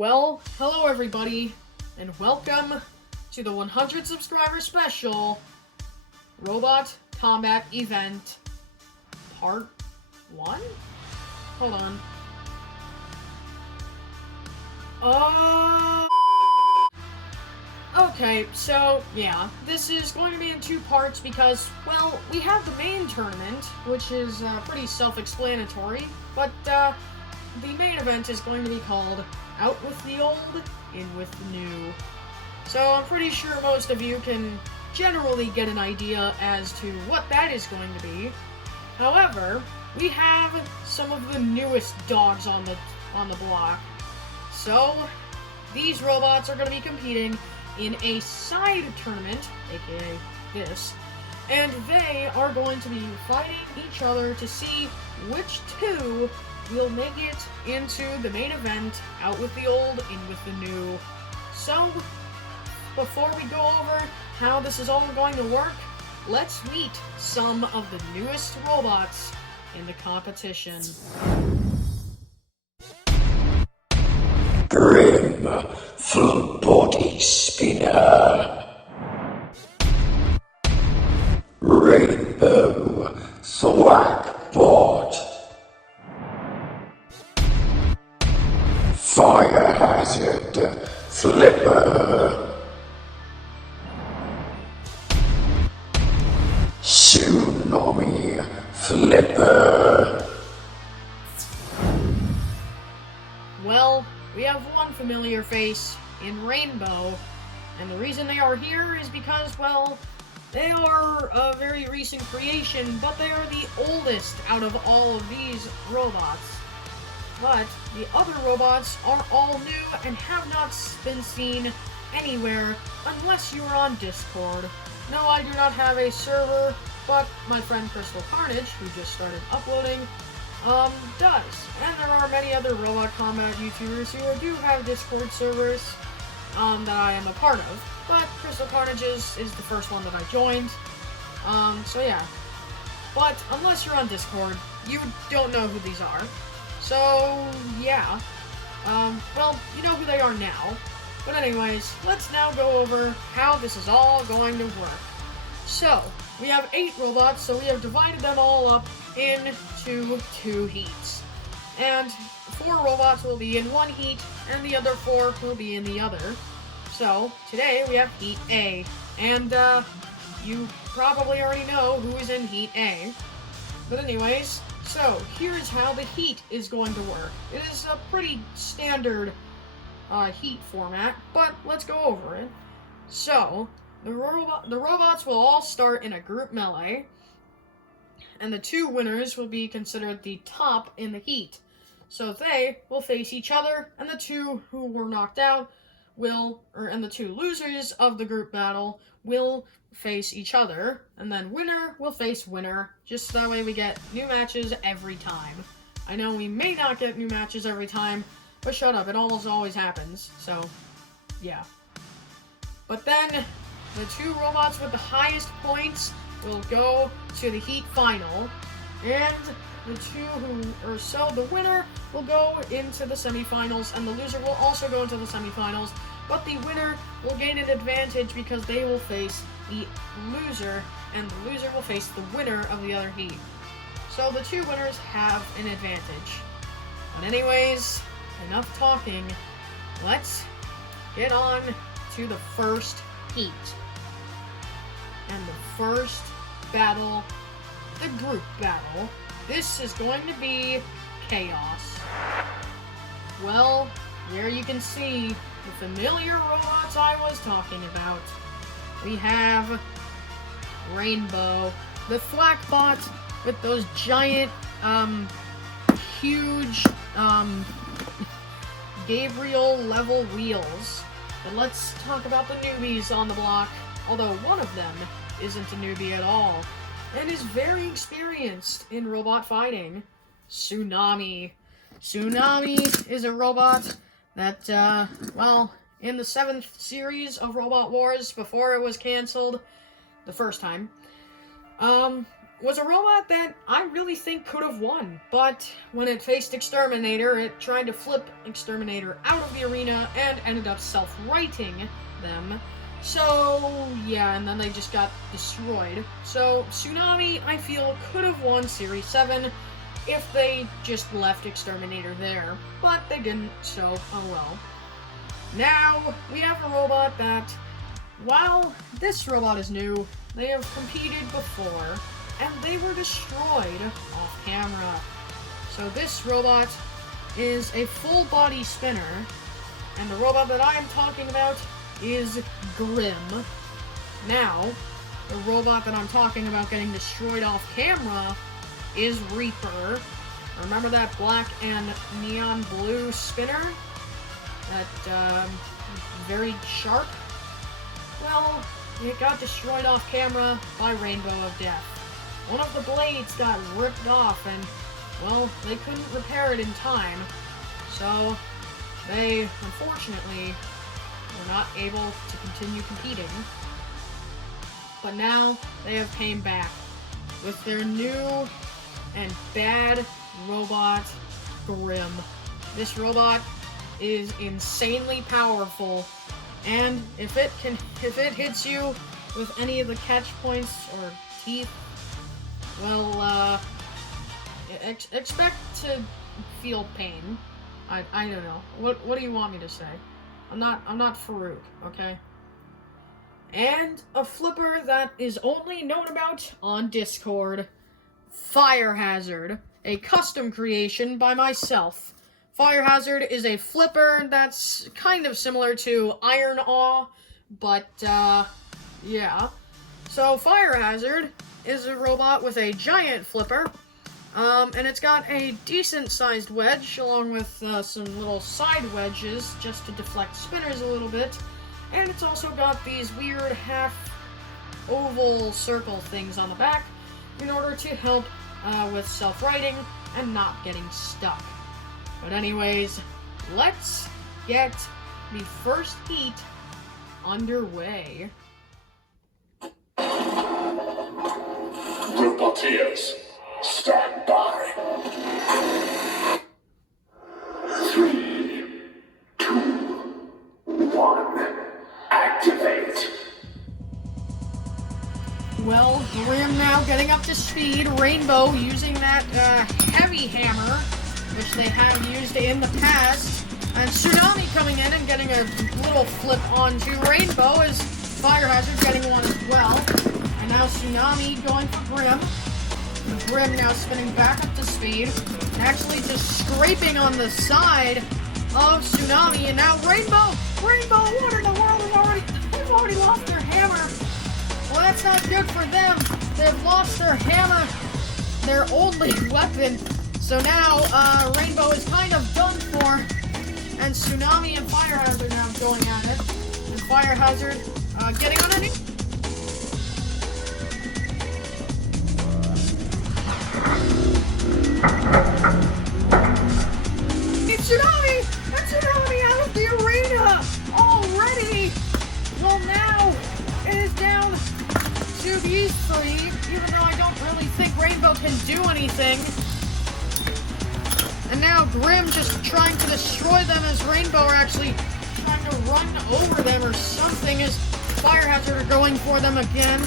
Well, hello everybody, and welcome to the 100 subscriber special Robot Combat Event Part 1? Hold on. Okay, so, yeah, this is going to be in two parts because, well, we have the main tournament, which is pretty self-explanatory, but the main event is going to be called Out with the Old, In with the New. So I'm pretty sure most of you can generally get an idea as to what that is going to be. However, we have some of the newest dogs on the block. So, these robots are going to be competing in a side tournament, aka this, and they are going to be fighting each other to see which two will make it into the main event, Out with the Old, In with the New. So, before we go over how this is all going to work, let's meet some of the newest robots in the competition. Grim Full Body Spinner, Rainbow BashBot, Fire Hazard Flipper, Tsunami Flipper. Well, we have one familiar face in Rainbow, and the reason they are here is because, well, they are a very recent creation, but they are the oldest out of all of these robots. But the other robots are all new and have not been seen anywhere unless you are on Discord. No, I do not have a server, but my friend Crystal Carnage, who just started uploading, does. And there are many other Robot Combat YouTubers who do have Discord servers, that I am a part of. But Crystal Carnage is the first one that I joined. So yeah. But unless you're on Discord, you don't know who these are. So, yeah. Well, you know who they are now. But anyways, let's now go over how this is all going to work. So, we have 8 robots, so we have divided them all up into 2 heats. And 4 robots will be in one heat, and the other 4 will be in the other. So, today we have Heat A, and you probably already know who is in Heat A. But anyways, so here's how the heat is going to work. It is a pretty standard heat format, but let's go over it. So, the robots will all start in a group melee, and the 2 winners will be considered the top in the heat. So they will face each other, and the 2 who were knocked out and the 2 losers of the group battle will face each other, and then winner will face winner, just that way we get new matches every time. I know we may not get new matches every time, but shut up, it almost always happens, so, yeah. But then, the 2 robots with the highest points will go to the heat final, and the winner will go into the semifinals, and the loser will also go into the semifinals, but the winner will gain an advantage because they will face the loser, and the loser will face the winner of the other heat. So the 2 winners have an advantage. But anyways, enough talking. Let's get on to the first heat. And the first battle, the group battle. This is going to be chaos. Well, here you can see the familiar robots I was talking about. We have Rainbow, the BashBot with those giant, huge, Gabriel-level wheels. But let's talk about the newbies on the block, although one of them isn't a newbie at all, and is very experienced in robot fighting. Tsunami. Tsunami is a robot that, well, in the 7th series of Robot Wars, before it was cancelled the first time, was a robot that I really think could have won, but when it faced Exterminator, it tried to flip Exterminator out of the arena and ended up self-righting them. So, yeah, and then they just got destroyed. So, Tsunami, I feel, could have won Series 7 if they just left Exterminator there, but they didn't, so oh well. Now, we have a robot that, while this robot is new, they have competed before, and they were destroyed off camera. So this robot is a full body spinner, and the robot that I am talking about is Grim. Now, the robot that I'm talking about getting destroyed off camera is Reaper. Remember that black and neon blue spinner? That, very sharp? Well, it got destroyed off camera by Rainbow of Death. One of the blades got ripped off and, well, they couldn't repair it in time. So, they, unfortunately, were not able to continue competing. But now, they have came back with their new and bad robot, Grim. This robot is insanely powerful, and if it hits you with any of the catch points or teeth, well, expect to feel pain. I don't know. What do you want me to say? I'm not Farouk, okay? And a flipper that is only known about on Discord. Fire Hazard, a custom creation by myself. Fire Hazard is a flipper that's kind of similar to Iron Awe, but, yeah. So, Fire Hazard is a robot with a giant flipper, and it's got a decent-sized wedge, along with some little side wedges, just to deflect spinners a little bit, and it's also got these weird half-oval circle things on the back, in order to help with self-righting and not getting stuck. But anyways, let's get the first heat underway. Roboteers, stand by. 3, 2, 1, activate. Well, Grim now getting up to speed. Rainbow using that heavy hammer, which they have used in the past. And Tsunami coming in and getting a little flip onto Rainbow as Fire Hazard getting one as well. And now Tsunami going for Grim. Grim now spinning back up to speed. Actually just scraping on the side of Tsunami. And now Rainbow! Rainbow, what in the world? They've already lost their hammer. Well, that's not good for them. They've lost their hammer, their only weapon. So now, Rainbow is kind of done for. And Tsunami and Fire Hazard now going at it. And Fire Hazard, getting on a new... It's Tsunami! It's Tsunami out of the arena! Already! Well, now, it is down to these three, even though I don't really think Rainbow can do anything. And now Grim just trying to destroy them as Rainbow are actually trying to run over them or something as Fire Hazard are going for them again.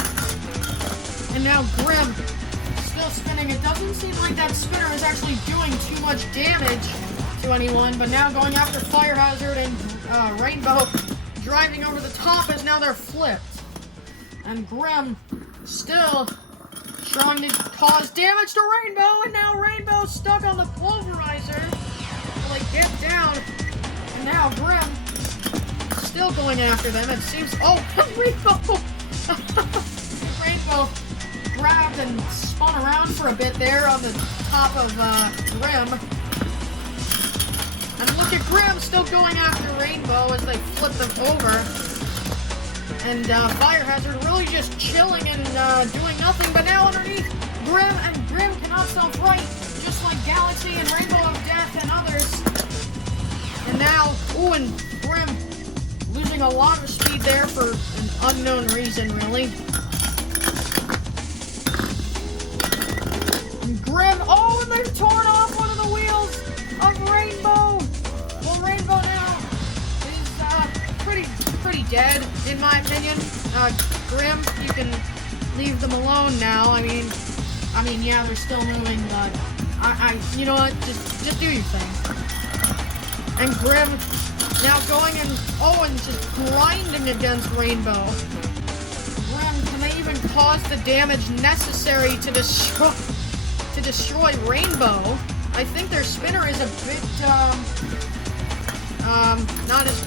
And now Grim still spinning. It doesn't seem like that spinner is actually doing too much damage to anyone, but now going after Fire Hazard and Rainbow driving over the top as now they're flipped. And Grim still trying to cause damage to Rainbow, and now Rainbow's stuck on the pulverizer. Well, they get down, and now Grim still going after them. It seems... Oh, Rainbow! Rainbow grabbed and spun around for a bit there on the top of Grim. And look at Grim still going after Rainbow as they flip them over. And Fire Hazard really just chilling and doing nothing, but now underneath, Grim cannot self-right, just like Galaxy and Rainbow of Death and others. And now, and Grim losing a lot of speed there for an unknown reason, really. You've torn off one of the wheels of Rainbow! Well, Rainbow now is, pretty dead, in my opinion. Grim, you can leave them alone now. I mean, yeah, they're still moving, but you know what? Just do your thing. And Grim now going and just grinding against Rainbow. Grim, can they even cause the damage necessary to destroy Rainbow? I think their spinner is a bit, not as,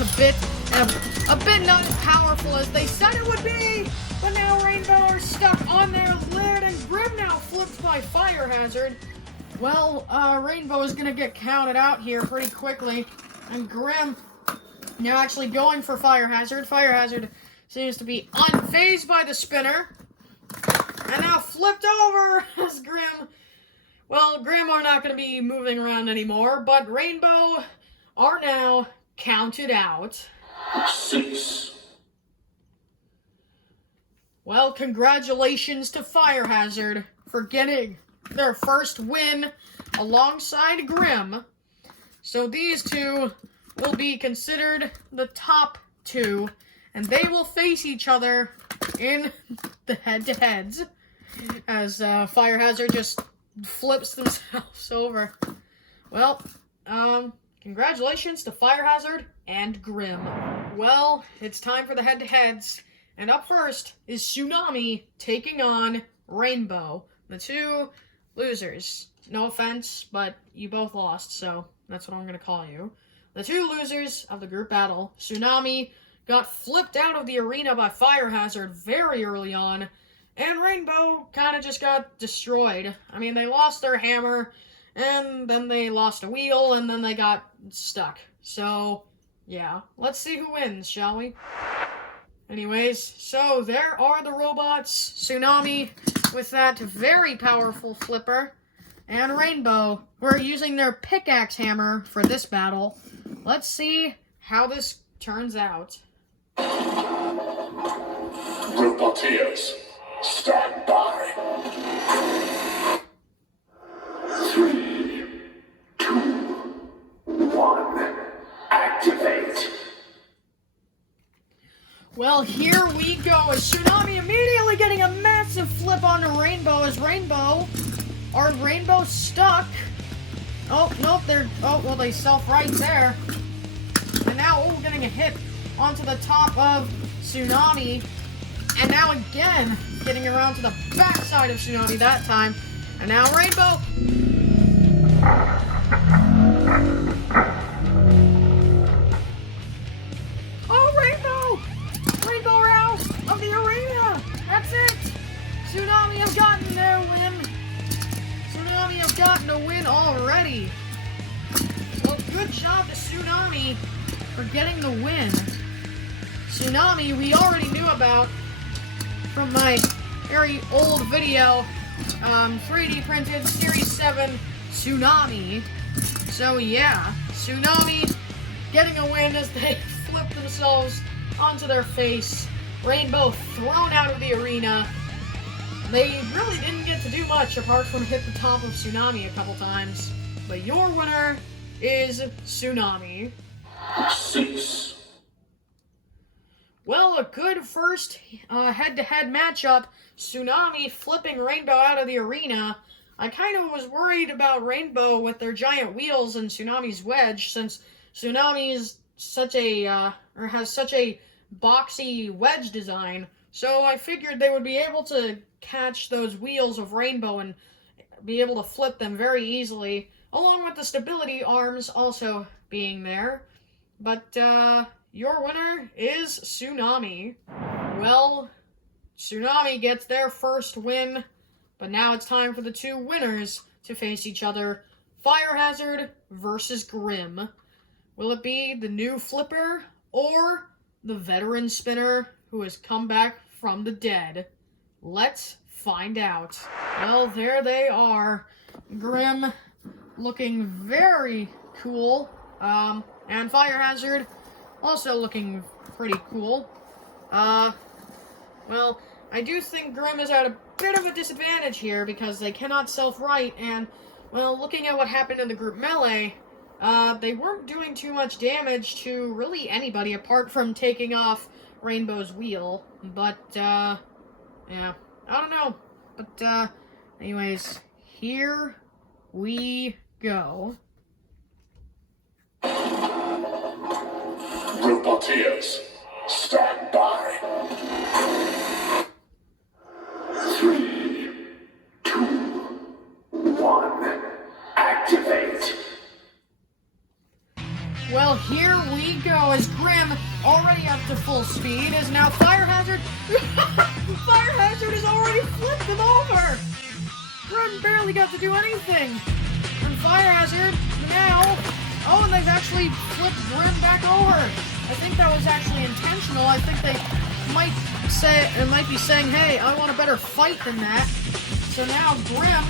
a bit not as powerful as they said it would be, but now Rainbow are stuck on their lid, and Grim now flipped by Fire Hazard. Well, Rainbow is gonna get counted out here pretty quickly, and Grim now actually going for Fire Hazard. Fire Hazard seems to be unfazed by the spinner, and now flipped over as Grim. Well, Grim are not going to be moving around anymore, but Rainbow are now counted out. Cease. Well, congratulations to Fire Hazard for getting their first win alongside Grim. So these two will be considered the top two, and they will face each other in the head-to-heads as Fire Hazard just flips themselves over. Well, congratulations to Fire Hazard and Grim. Well, it's time for the head-to-heads, and up first is Tsunami taking on Rainbow, the two losers. No offense, but you both lost, so that's what I'm gonna call you. The two losers of the group battle. Tsunami got flipped out of the arena by Fire Hazard very early on, and Rainbow kind of just got destroyed. I mean, they lost their hammer, and then they lost a wheel, and then they got stuck. So, yeah. Let's see who wins, shall we? Anyways, so there are the robots. Tsunami with that very powerful flipper, and Rainbow, who are using their pickaxe hammer for this battle. Let's see how this turns out. Roboteers, stand by. 3, 2, 1, activate. Well, here we go. As Tsunami immediately getting a massive flip onto Rainbow as Rainbow stuck? Oh, nope, they self-right there. And now, getting a hit onto the top of Tsunami. And now again, getting around to the backside of Tsunami that time. And now Rainbow. Oh, Rainbow! Rainbow are out of the arena! That's it! Tsunami have gotten their win. Tsunami have gotten a win already. Well, good job to Tsunami for getting the win. Tsunami, we already knew about from my very old video, 3D printed Series 7 Tsunami. So yeah, Tsunami getting a win as they flip themselves onto their face. Rainbow thrown out of the arena. They really didn't get to do much apart from hit the top of Tsunami a couple times. But your winner is Tsunami. Cease. Well, a good first head-to-head matchup. Tsunami flipping Rainbow out of the arena. I kind of was worried about Rainbow with their giant wheels and Tsunami's wedge, since Tsunami is such a, or has such a boxy wedge design. So I figured they would be able to catch those wheels of Rainbow and be able to flip them very easily, along with the stability arms also being there. But, your winner is Tsunami. Well, Tsunami gets their first win, but now it's time for the two winners to face each other. Fire Hazard versus Grim. Will it be the new flipper or the veteran spinner who has come back from the dead? Let's find out. Well, there they are. Grim looking very cool. And Fire Hazard also looking pretty cool. Well, I do think Grim is at a bit of a disadvantage here because they cannot self-right, and, well, looking at what happened in the group melee, they weren't doing too much damage to really anybody apart from taking off Rainbow's wheel. But, yeah, I don't know. But, anyways, here we go. Roboteers, stand by. 3, 2, 1, activate. Well, here we go as Grim, already up to full speed, is now Fire Hazard. Fire Hazard has already flipped him over. Grim barely got to do anything. And Fire Hazard now... Oh, and they've actually flipped Grim back over. I think that was actually intentional. I think they might be saying, hey, I want a better fight than that. So now Grim,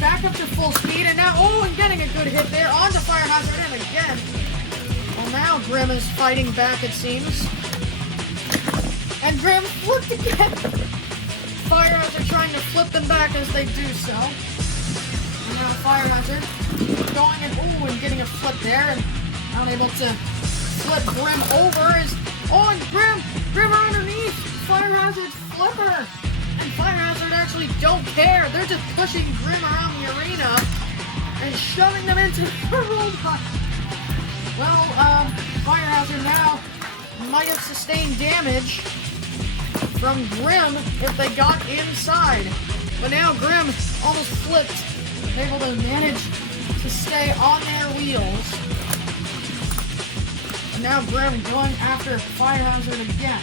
back up to full speed, and now, and getting a good hit there onto Fire Hazard, and again. Well, now Grim is fighting back, it seems. And Grim flipped again. Fire Hazard trying to flip them back as they do so. And now Fire Hazard going and getting a flip there, and unable to flip Grim over is, and Grim are underneath Fire Hazard's flipper, and Fire Hazard actually don't care. They're just pushing Grim around the arena and shoving them into the robot. Well, Fire Hazard now might have sustained damage from Grim if they got inside, but now Grim almost flipped, able to manage to stay on their wheels. And now Grim going after Fire Hazard again.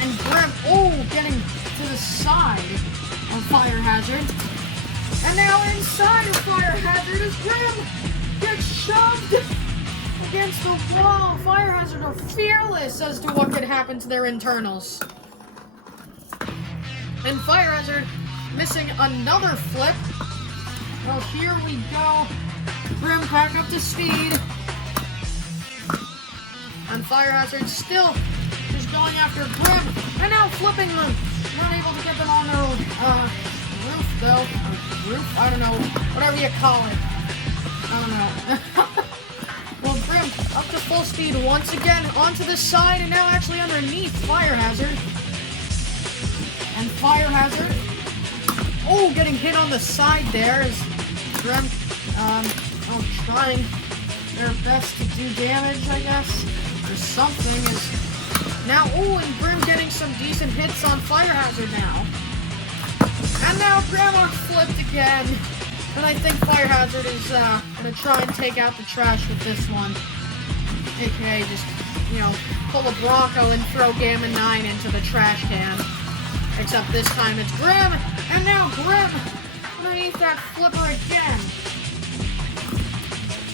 And Grim, getting to the side of Fire Hazard. And now inside of Fire Hazard as Grim gets shoved against the wall. Fire Hazard are fearless as to what could happen to their internals. And Fire Hazard missing another flip. Well, here we go. Grim back up to speed. And Fire Hazard still is going after Grim. And now flipping them. Not able to get them on their roof, though. Or roof? I don't know. Whatever you call it. I don't know. Well, Grim up to full speed once again onto the side. And now actually underneath Fire Hazard. And Fire Hazard... getting hit on the side there as Grim, trying their best to do damage, I guess, or something, is now, and Grim getting some decent hits on Fire Hazard now. And now Grim are flipped again, and I think Fire Hazard is, gonna try and take out the trash with this one. AKA just, pull a Bronco and throw Gamma 9 into the trash can. Except this time it's Grim, and now Grim underneath that flipper again.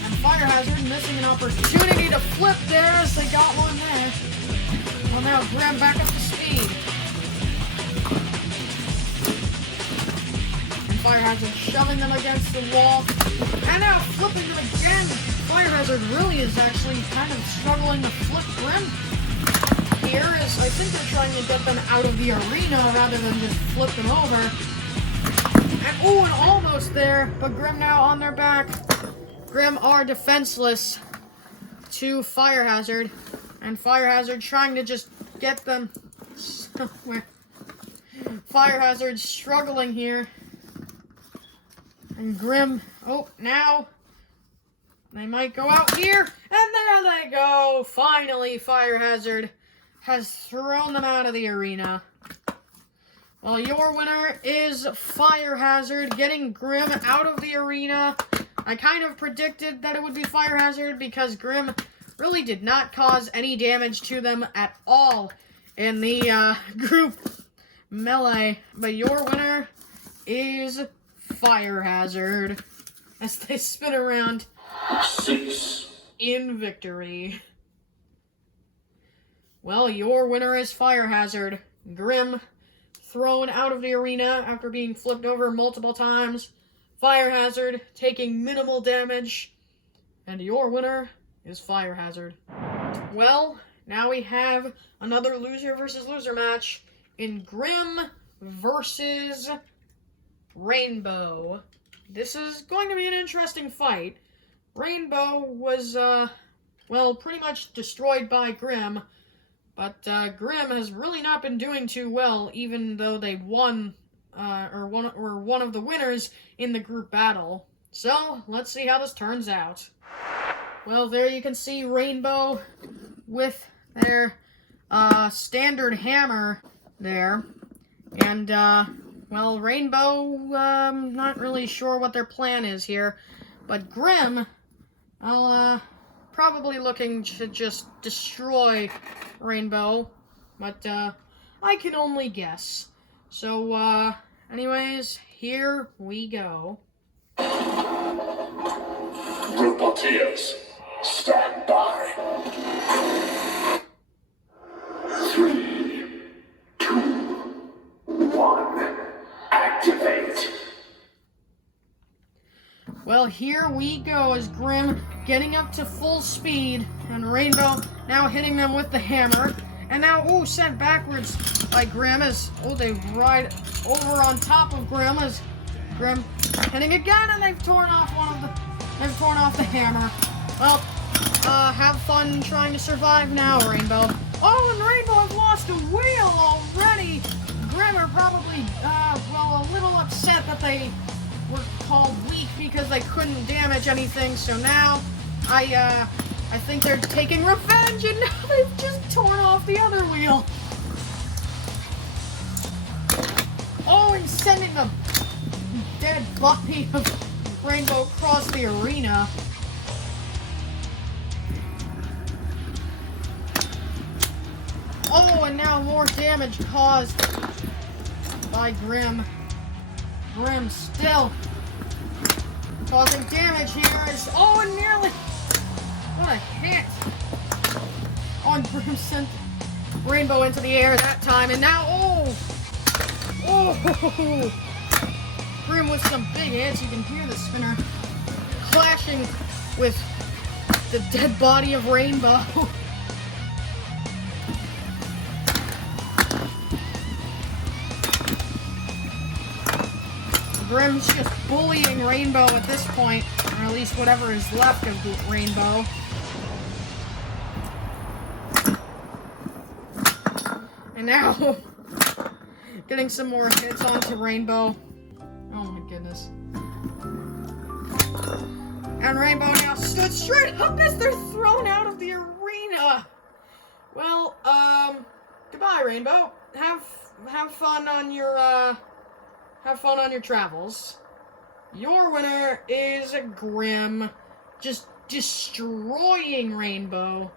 And Fire Hazard missing an opportunity to flip there as they got one there. Well, now Grim back up to speed. And Fire Hazard shoving them against the wall. And now flipping them again. Fire Hazard really is actually kind of struggling to flip Grim. Here is, I think they're trying to get them out of the arena rather than just flip them over. And and almost there, but Grim now on their back. Grim are defenseless to Fire Hazard, and Fire Hazard trying to just get them somewhere. Fire Hazard struggling here. And Grim, now they might go out here, and there they go. Finally, Fire Hazard has thrown them out of the arena. Well, your winner is Fire Hazard, getting Grim out of the arena. I kind of predicted that it would be Fire Hazard because Grim really did not cause any damage to them at all in the group melee. But your winner is Fire Hazard as they spin around in victory. Well, your winner is Fire Hazard. Grim thrown out of the arena after being flipped over multiple times. Fire Hazard taking minimal damage. And your winner is Fire Hazard. Well, now we have another loser versus loser match in Grim versus Rainbow. This is going to be an interesting fight. Rainbow was, well, pretty much destroyed by Grim, but Grim has really not been doing too well, even though they won, or one of the winners in the group battle. So, let's see how this turns out. Well, there you can see Rainbow with their standard hammer there. And, well, Rainbow, not really sure what their plan is here. But Grim, probably looking to just destroy Rainbow. But, I can only guess. So, anyways, here we go. Roboteers, stand by. 3, 2, 1, activate. Well, here we go as Grim getting up to full speed, and Rainbow now hitting them with the hammer. And now, ooh, sent backwards by Grim as, oh, they ride over on top of Grim as Grim hitting again, and they've torn off the hammer. Well, have fun trying to survive now, Rainbow. Oh, and Rainbow have lost a wheel already. Grim are probably, well, a little upset that they were called weak because they couldn't damage anything. So now, I think they're taking revenge, and now they've just torn off the other wheel. Oh, and sending the dead body of Rainbow across the arena. Oh, and now more damage caused by Grim. Grim still causing damage here as, oh, and nearly, what a hit. Oh, and Grim sent Rainbow into the air that time, and now, oh, Grim with some big hits. You can hear the spinner clashing with the dead body of Rainbow. Grim's just bullying Rainbow at this point, or at least whatever is left of Rainbow. And now, getting some more hits onto Rainbow. Oh my goodness. And Rainbow now stood straight up as they're thrown out of the arena. Well, goodbye, Rainbow. Have fun on your, travels. Your winner is Grim, just destroying Rainbow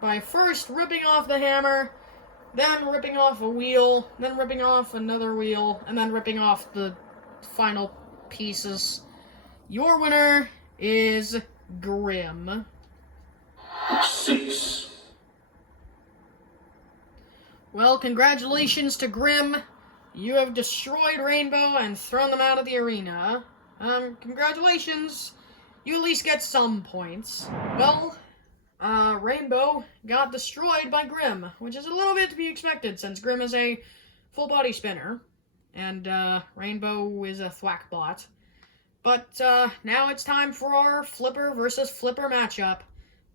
by first ripping off the hammer, then ripping off a wheel, then ripping off another wheel, and then ripping off the final pieces. Your winner is Grim. Cease. Well, congratulations to Grim. You have destroyed Rainbow and thrown them out of the arena. Congratulations. You at least get some points. Well, Rainbow got destroyed by Grim, which is a little bit to be expected since Grim is a full body spinner, and Rainbow is a thwack bot. But now it's time for our Flipper versus Flipper matchup.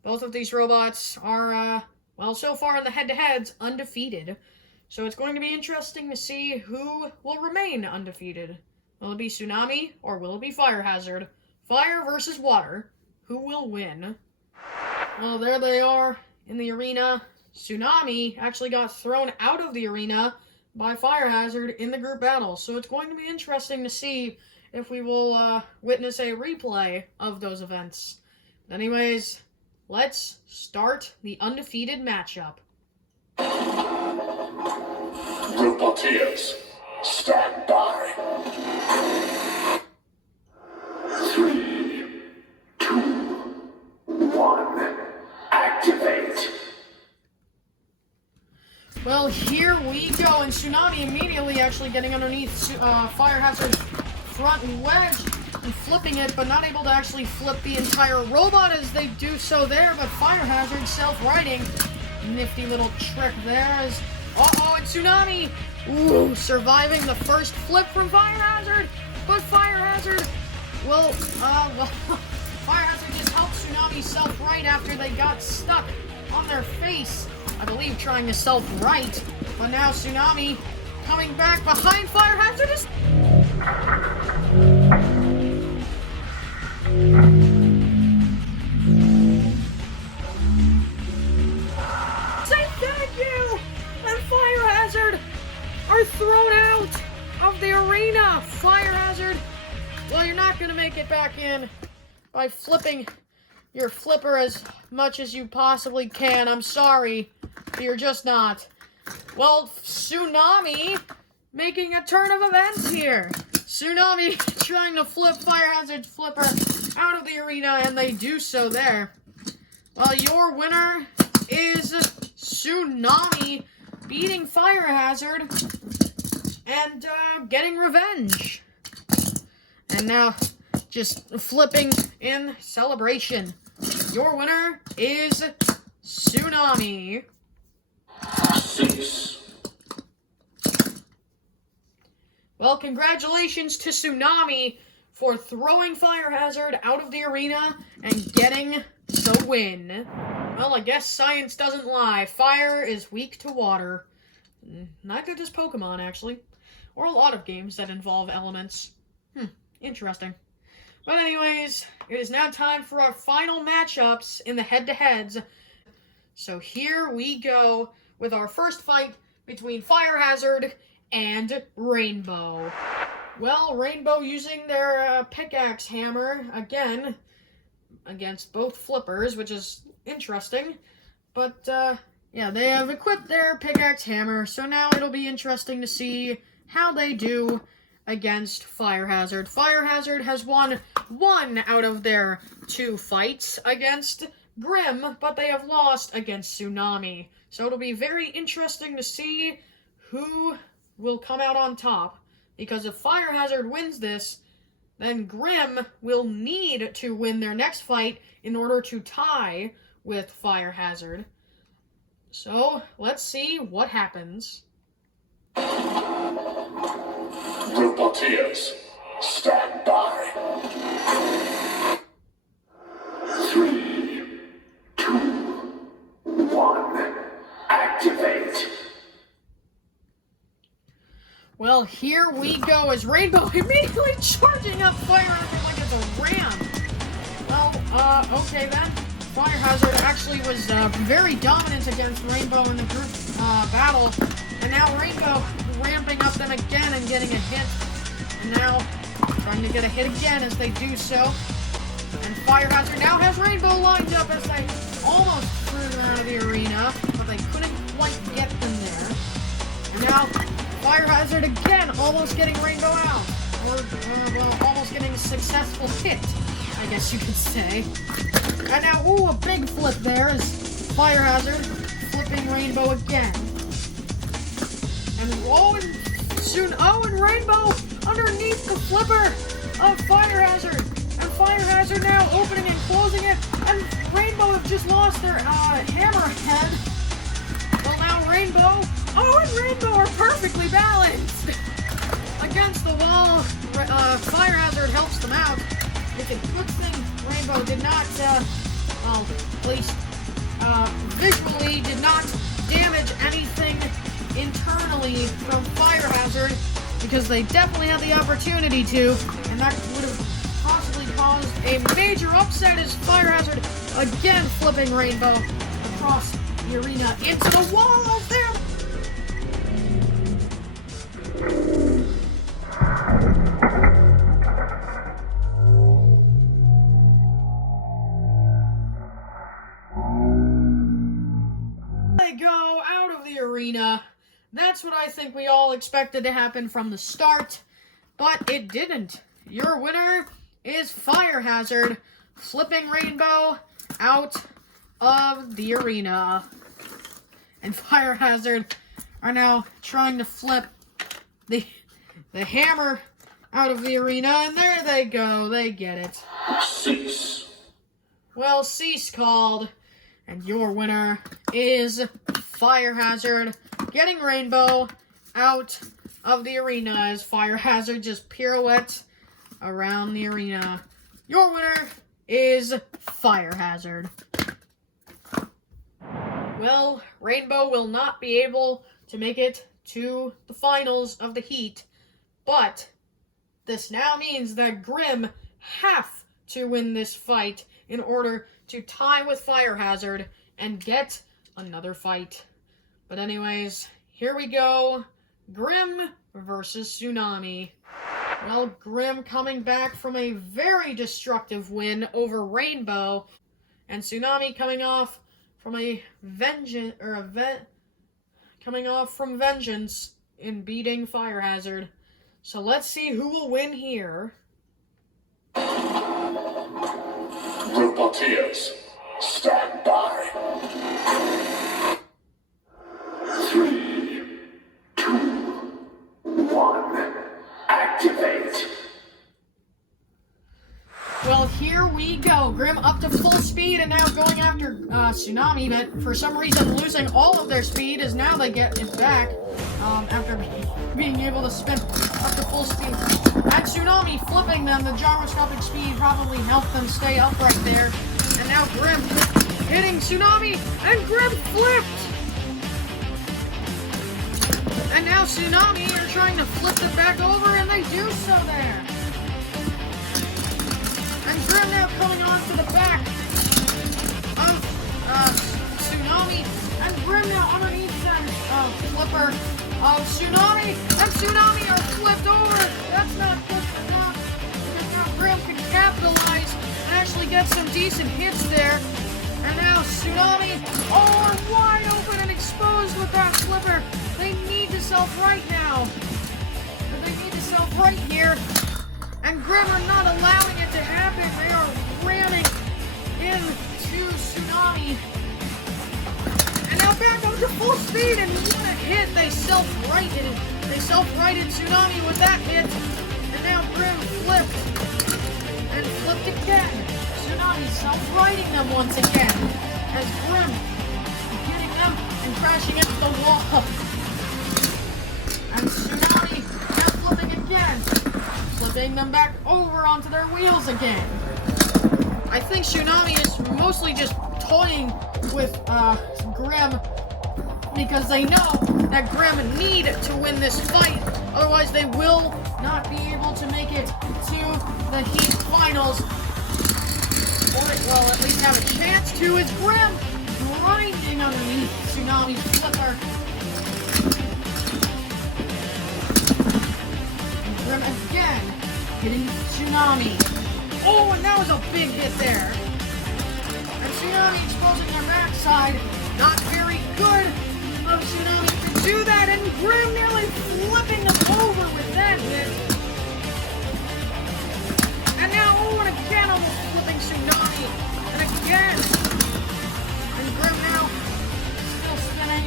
Both of these robots are, well, so far in the head-to-heads, undefeated. So it's going to be interesting to see who will remain undefeated. Will it be Tsunami or will it be Fire Hazard? Fire versus water. Who will win? Well, there they are in the arena. Tsunami actually got thrown out of the arena by Fire Hazard in the group battle. So it's going to be interesting to see if we will witness a replay of those events. But anyways, let's start the undefeated matchup. Roboteers, stand by. 3, 2, 1, activate. Well, here we go, and Tsunami immediately actually getting underneath Fire Hazard's front wedge and flipping it, but not able to actually flip the entire robot as they do so there, but Fire Hazard self-righting. Nifty little trick there as, uh-oh, and Tsunami, ooh, surviving the first flip from Fire Hazard, but Fire Hazard, well, Fire Hazard just helped Tsunami self-right after they got stuck on their face, I believe trying to self-right, but now Tsunami coming back behind Fire Hazard is... Say thank you! And Fire Hazard are thrown out of the arena! Fire Hazard, well, you're not gonna make it back in by flipping your flipper as much as you possibly can. I'm sorry, but you're just not. Well, Tsunami making a turn of events here. Tsunami trying to flip Fire Hazard's flipper out of the arena, and they do so there. Well, your winner is Tsunami beating Fire Hazard and getting revenge. And now just flipping in celebration. Your winner is Tsunami. Cease. Well, congratulations to Tsunami for throwing Fire Hazard out of the arena and getting the win. Well, I guess science doesn't lie. Fire is weak to water. Neither does Pokemon, actually. Or a lot of games that involve elements. Interesting. But anyways, it is now time for our final matchups in the head-to-heads. So here we go with our first fight between Fire Hazard and Rainbow. Well, Rainbow using their pickaxe hammer again against both flippers, which is interesting. But, yeah, they have equipped their pickaxe hammer, so now it'll be interesting to see how they do against Fire Hazard. Fire Hazard has won 1 out of their 2 fights against Grim, but they have lost against Tsunami. So it'll be very interesting to see who will come out on top, because if Fire Hazard wins this, then Grim will need to win their next fight in order to tie with Fire Hazard. So, let's see what happens. Roboteers, stand by. 3, 2, 1, activate. Well, here we go as Rainbow immediately charging up Fire Hazard like it's a ram. Well, okay then. Fire Hazard actually was very dominant against Rainbow in the group battle. And now Rainbow ramping up them again and getting a hit. And now trying to get a hit again as they do so. And Fire Hazard now has Rainbow lined up as they almost threw them out of the arena, but they couldn't quite get them there. And now Fire Hazard again almost getting Rainbow out. Or, well, almost getting a successful hit, I guess you could say. And now, ooh, a big flip there as Fire Hazard flipping Rainbow again. And and Rainbow underneath the flipper of Fire Hazard. And Fire Hazard now opening and closing it. And Rainbow have just lost their hammerhead. Well, now Rainbow, and Rainbow are perfectly balanced. Against the wall, Fire Hazard helps them out. It's a good thing Rainbow did not, well, at least visually did not damage anything internally from Fire Hazard, because they definitely had the opportunity to, and that would have possibly caused a major upset as Fire Hazard again flipping Rainbow across the arena into the wall there. They go out of the arena. That's what I think we all expected to happen from the start, but it didn't. Your winner is Fire Hazard, flipping Rainbow out of the arena. And Fire Hazard are now trying to flip the hammer out of the arena, and there they go. They get it. Cease. Well, cease called. And your winner is Fire Hazard, getting Rainbow out of the arena as Fire Hazard just pirouettes around the arena. Your winner is Fire Hazard. Well, Rainbow will not be able to make it to the finals of the heat, but this now means that Grim have to win this fight in order to tie with Fire Hazard and get another fight. But anyways, here we go. Grim versus Tsunami. Well, Grim coming back from a very destructive win over Rainbow, and Tsunami coming off from vengeance in beating Fire Hazard. So let's see who will win here. Roboteers, stand by. 3, 2, 1, activate. Well, here we go. Grim up to full speed and now going after Tsunami, but for some reason losing all of their speed as now they get it back after being able to spin up to full speed. And Tsunami flipping them. The gyroscopic speed probably helped them stay upright there. And now Grim hitting Tsunami, and Grim flipped! And now Tsunami are trying to flip it back over, and they do so there. And Grim now coming on to the back of Tsunami, and Grim now underneath them, flipper of Tsunami, and Tsunami are flipped over. That's not good enough, because now Grim can capitalize and actually get some decent hits there. And now Tsunami, are wide open and exposed with that flipper. They need to self-right now. They need to self-right here. And Grim are not allowing it to happen. They are ramming into Tsunami. And now back up to full speed, and what a hit. They self-righted it. They self-righted Tsunami with that hit. And now Grim flipped. And flipped again. Tsunami self-righting them once again. As Grim hitting them and crashing into the wall. And Tsunami now flipping again. Flipping them back over onto their wheels again. I think Tsunami is mostly just toying with Grim because they know that Grim need to win this fight. Otherwise, they will not be able to make it to the Heat Finals. Or, well, at least have a chance to. Is Grim grinding underneath Tsunami's flipper. And Grim again hitting Tsunami. Oh, and that was a big hit there. And Tsunami exposing their backside. Not very good of Tsunami to do that. And Grim nearly flipping them over with that hit. And now, oh, and again almost flipping Tsunami. And again. And Grim now still spinning.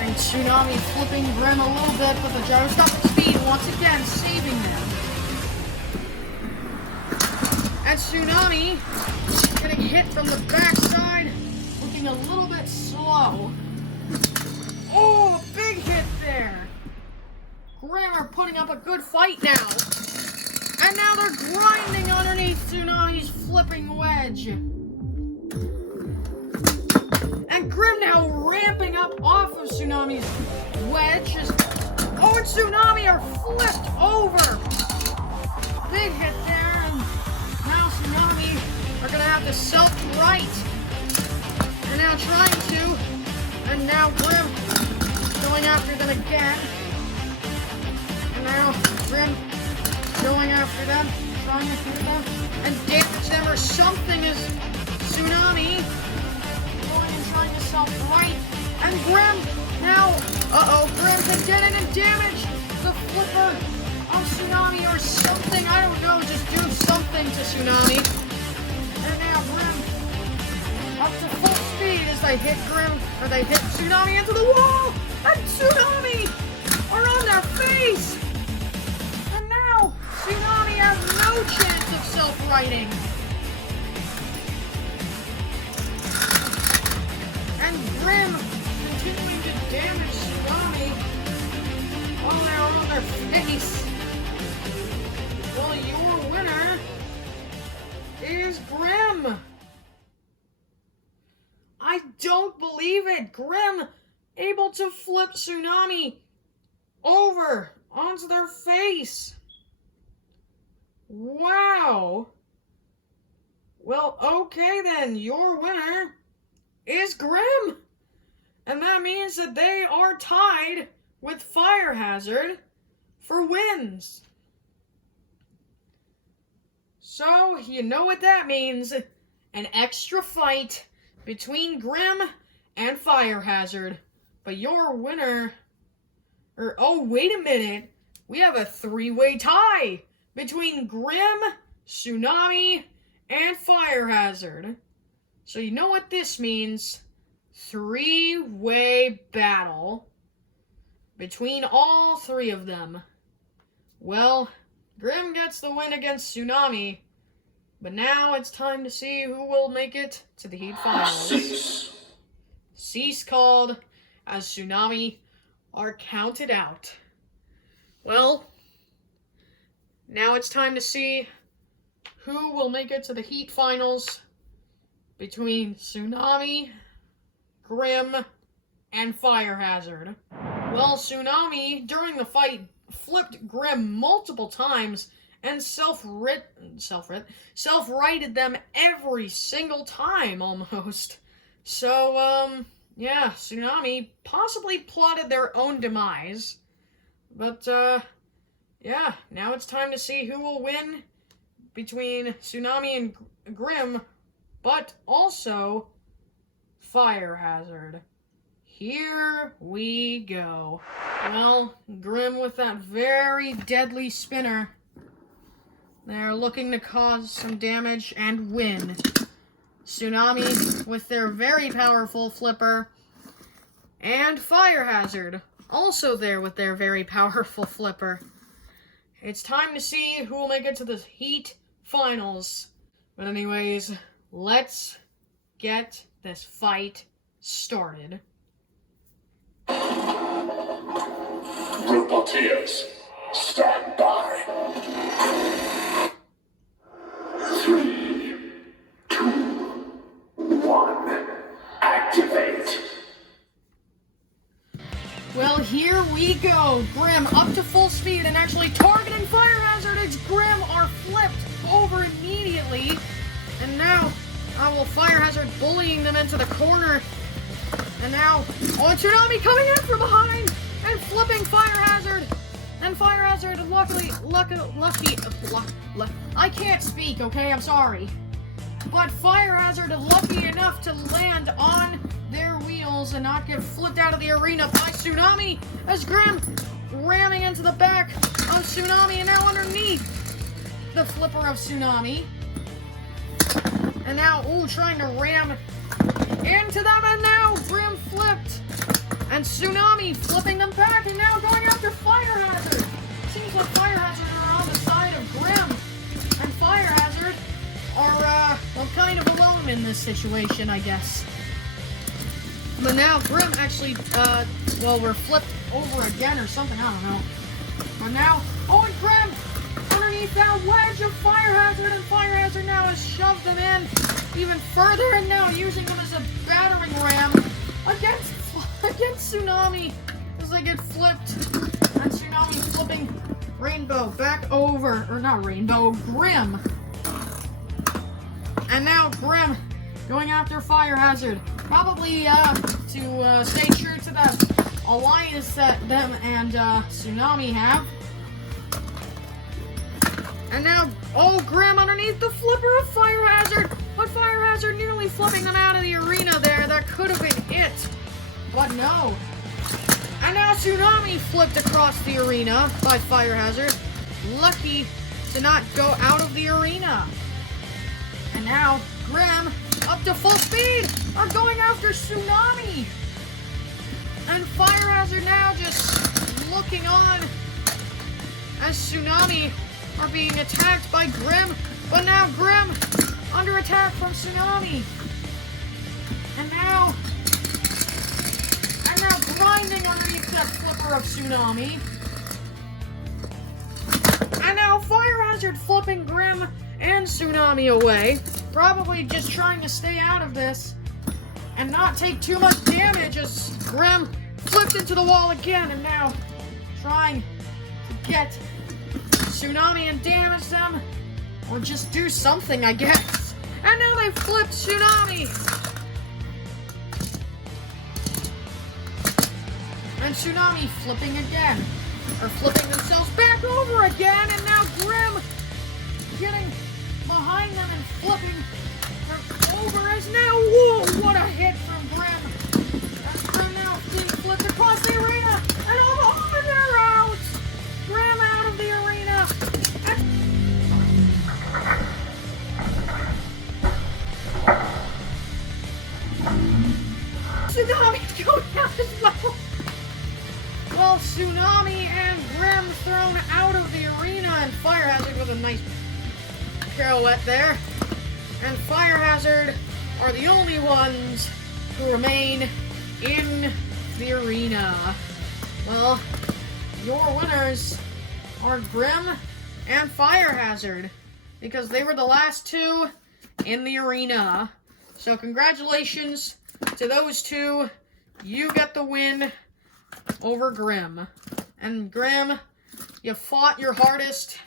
And Tsunami flipping Grim a little bit, but the gyroscopic speed once again saving them. And Tsunami getting hit from the backside, looking a little bit slow. Oh, a big hit there. Grim are putting up a good fight now. And now they're grinding underneath Tsunami's flipping wedge. And Grim now ramping up off of Tsunami's wedge. Oh, and Tsunami are flipped over. Big hit there. And now Tsunami are going to have to self-right. They're now trying to. And now Grim going after them again. And now Grim going after them, trying to shoot them and damage them or something as Tsunami going and trying to self-right. And Grim now, Grim can get in and damage the flipper of Tsunami or something. I don't know, just do something to Tsunami. And now Grim up to full speed as they hit Tsunami into the wall! And Tsunami are on their face! And now, Tsunami have no chance of self-righting. And Grim continuing to damage Tsunami while they're on their face. Well, your winner is Grim. I don't believe it. Grim able to flip Tsunami over onto their face. Wow. Well, okay then. Your winner is Grim. And that means that they are tied with Fire Hazard for wins. So, you know what that means. An extra fight between Grim and Fire Hazard. But your winner... oh, wait a minute. We have a three-way tie between Grim, Tsunami, and Fire Hazard. So you know what this means. Three-way battle between all three of them. Well, Grim gets the win against Tsunami. But now it's time to see who will make it to the Heat Finals. Cease called as Tsunami are counted out. Well, now it's time to see who will make it to the Heat Finals between Tsunami, Grim, and Fire Hazard. Well, Tsunami, during the fight, flipped Grim multiple times and self-righted them every single time, almost. So, yeah, Tsunami possibly plotted their own demise. But, yeah, now it's time to see who will win between Tsunami and Grim, but also Fire Hazard. Here we go. Well, Grim with that very deadly spinner. They're looking to cause some damage and win. Tsunami with their very powerful flipper. And Fire Hazard, also there with their very powerful flipper. It's time to see who will make it to the Heat Finals. But anyways, let's get this fight started. Reporters, stand by. 3, 2, 1, activate. Well, here we go. Grim up to full speed and actually targeting Fire Hazard as Grim are flipped over immediately. And now, Fire Hazard bullying them into the corner. And now, Tsunami coming in from behind and flipping Fire Hazard. And Fire Hazard, lucky, I can't speak, okay? I'm sorry. But Fire Hazard lucky enough to land on their wheels and not get flipped out of the arena by Tsunami as Grim ramming into the back of Tsunami and now underneath the flipper of Tsunami. And now, trying to ram into them, and now Grim flipped. And Tsunami flipping them back and now going after Fire Hazard. Seems like Fire Hazard are on the side of Grim. And Fire Hazard are, kind of alone in this situation, I guess. But now Grim actually, were flipped over again or something, I don't know. But now, and Grim underneath that wedge of Fire Hazard, and Fire Hazard now has shoved them in even further and now using them as a battering ram against Tsunami as they get flipped. And Tsunami flipping Rainbow back over, or not Rainbow, Grim. And now Grim going after Fire Hazard. Probably to stay true to the alliance that them and Tsunami have. And now, Grim underneath the flipper of Fire Hazard. But Fire Hazard nearly flipping them out of the arena there. That could have been it. But no. And now Tsunami flipped across the arena by Fire Hazard. Lucky to not go out of the arena. And now, Grim, up to full speed, are going after Tsunami. And Fire Hazard now just looking on as Tsunami are being attacked by Grim, but now Grim under attack from Tsunami. And now grinding underneath that flipper of Tsunami. And now Fire Hazard flipping Grim and Tsunami away. Probably just trying to stay out of this and not take too much damage as Grim flipped into the wall again and now trying to get Tsunami and damage them. Or just do something, I guess. And now they flipped Tsunami. And Tsunami flipping again. Or flipping themselves back over again. And now Grim getting behind them and flipping her over as now. Whoa, what a hit from Grim. As Grim now being flipped across the arena. And oh, they're out. Grim out of the arena. Tsunami go down as well. Well, Tsunami and Grim thrown out of the arena, and Fire Hazard with a nice pirouette there. And Fire Hazard are the only ones who remain in the arena. Well, your winners are Grim and Fire Hazard, because they were the last two in the arena. So congratulations to those two. You get the win over Grim. And Grim, you fought your hardest,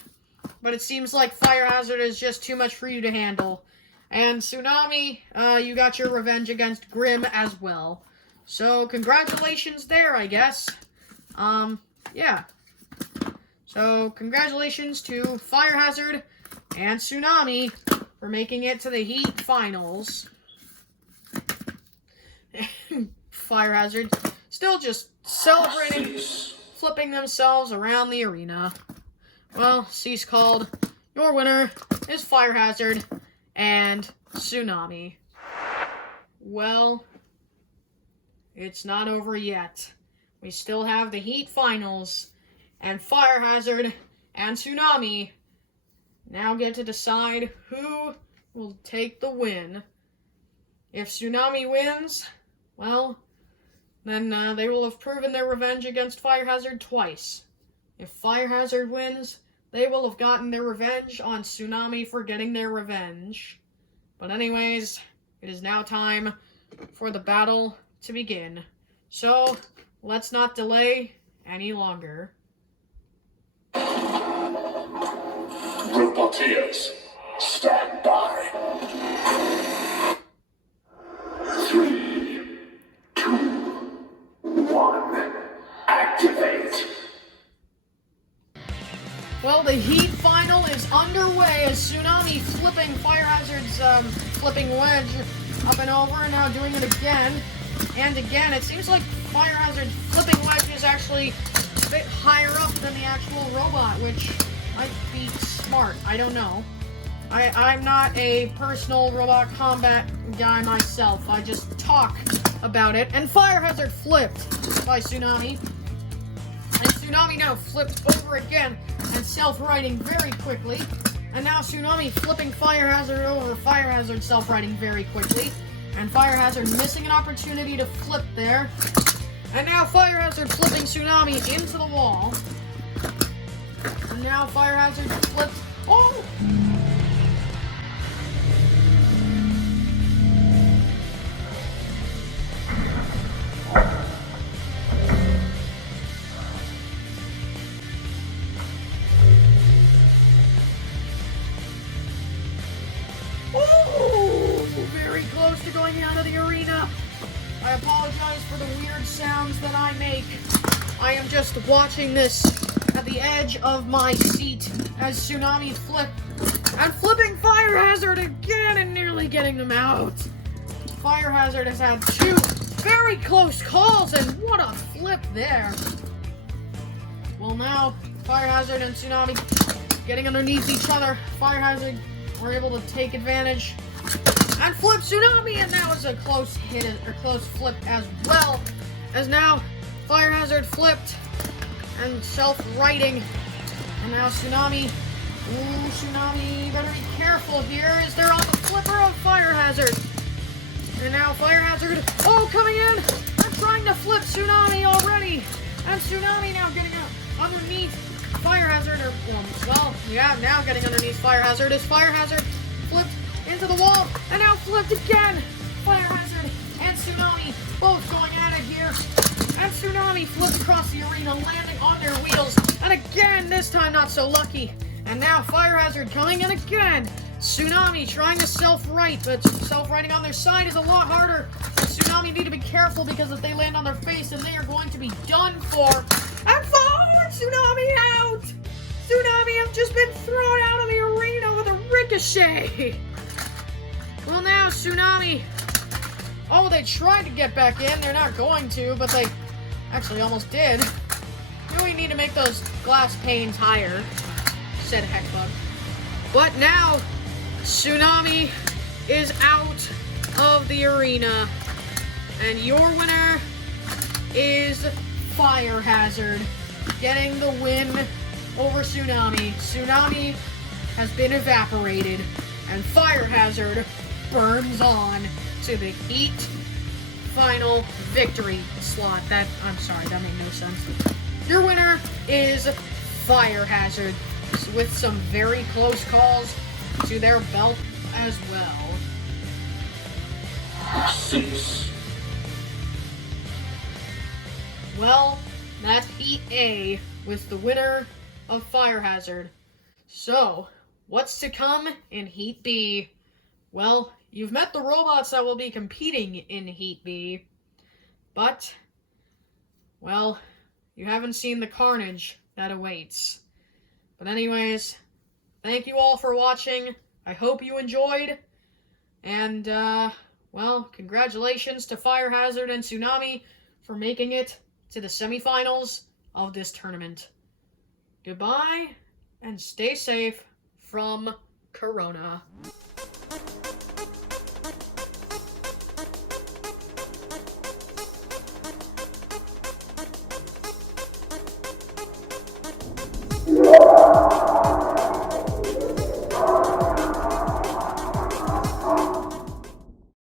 but it seems like Fire Hazard is just too much for you to handle. And Tsunami, you got your revenge against Grim as well. So congratulations there, I guess. Yeah. So congratulations to Fire Hazard and Tsunami for making it to the Heat Finals. Fire Hazard still just celebrating, flipping themselves around the arena. Well, Cease called. Your winner is Fire Hazard and Tsunami. Well, it's not over yet. We still have the Heat Finals, and Fire Hazard and Tsunami now get to decide who will take the win. If Tsunami wins, well, then they will have proven their revenge against Fire Hazard twice. If Fire Hazard wins, they will have gotten their revenge on Tsunami for getting their revenge. But anyways, it is now time for the battle to begin. So, let's not delay any longer. Roboteers, stand by. 3, 2, 1, activate. Well, the Heat Final is underway as Tsunami flipping Fire Hazard's flipping wedge up and over, and now doing it again and again. It seems like Fire Hazard's flipping wedge is actually a bit higher up than the actual robot, which might be smart. I don't know. I'm not a personal robot combat guy myself. I just talk about it. And Fire Hazard flipped by Tsunami. And Tsunami now flipped over again and self-righting very quickly. And now Tsunami flipping Fire Hazard over, Fire Hazard self-righting very quickly. And Fire Hazard missing an opportunity to flip there. And now Fire Hazard flipping Tsunami into the wall. And now Fire Hazard flips. Oh! Very close to going out of the arena. I apologize for the weird sounds that I make. I am just watching this at the edge of my seat as Tsunami flipped and flipping Fire Hazard again and nearly getting them out. Fire Hazard has had two very close calls, and what a flip there. Well, now Fire Hazard and Tsunami getting underneath each other. Fire Hazard were able to take advantage and flip Tsunami, and that was a close hit, or close flip as well, as now Fire Hazard flipped and self-righting, and now Tsunami Ooh, Tsunami, better be careful here as they're on the flipper of Fire Hazard. And now Fire Hazard, oh, coming in! I'm trying to flip Tsunami already! And Tsunami now getting up underneath Fire Hazard, now getting underneath Fire Hazard as Fire Hazard flipped into the wall, and now flipped again! Fire Hazard and Tsunami both going at it here. And Tsunami flipped across the arena, landing on their wheels, and again, this time not so lucky. And now Fire Hazard coming in again. Tsunami trying to self-right, but self-righting on their side is a lot harder. Tsunami need to be careful because if they land on their face, then they are going to be done for. And Tsunami out! Tsunami have just been thrown out of the arena with a ricochet. Well, now Tsunami. Oh, they tried to get back in. They're not going to, but they actually almost did. We need to make those glass panes higher, said Heckbug. But now, Tsunami is out of the arena. And your winner is Fire Hazard, getting the win over Tsunami. Tsunami has been evaporated, and Fire Hazard burns on to the Heat final victory slot. I'm sorry, that made no sense. Your winner is Fire Hazard, with some very close calls to their belt as well. Cease. Well, that's Heat A with the winner of Fire Hazard. So, what's to come in Heat B? Well, you've met the robots that will be competing in Heat B, but, well, you haven't seen the carnage that awaits. But anyways, thank you all for watching. I hope you enjoyed. And, well, congratulations to Fire Hazard and Tsunami for making it to the semifinals of this tournament. Goodbye, and stay safe from Corona.